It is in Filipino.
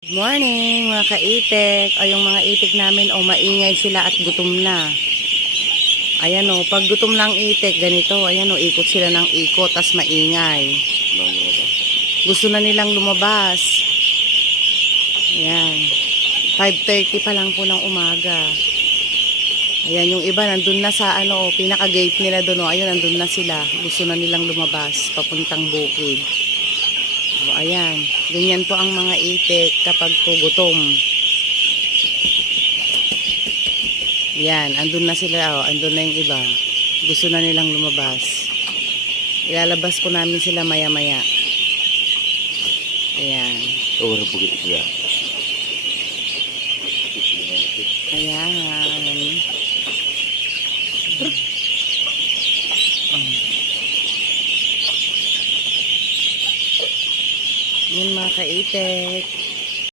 Good morning mga kaitik. O yung mga itik namin maingay sila at gutom na. Ayan pag gutom lang itik ganito. Ayan ikot sila ng ikot tas maingay. Gusto na nilang lumabas. Ayan. 5:30 pa lang po ng umaga. Ayan yung iba nandun na sa pinaka gate nila doon. Ayun nandun na sila. Gusto na nilang lumabas papuntang bukid. O, ayan. Ganyan po ang mga itik kapag po gutom. Yan. Andun na sila. Andun na yung iba. Gusto na nilang lumabas. Ilalabas po namin sila maya-maya. Ayan. Ayan. Yan mga kaitik.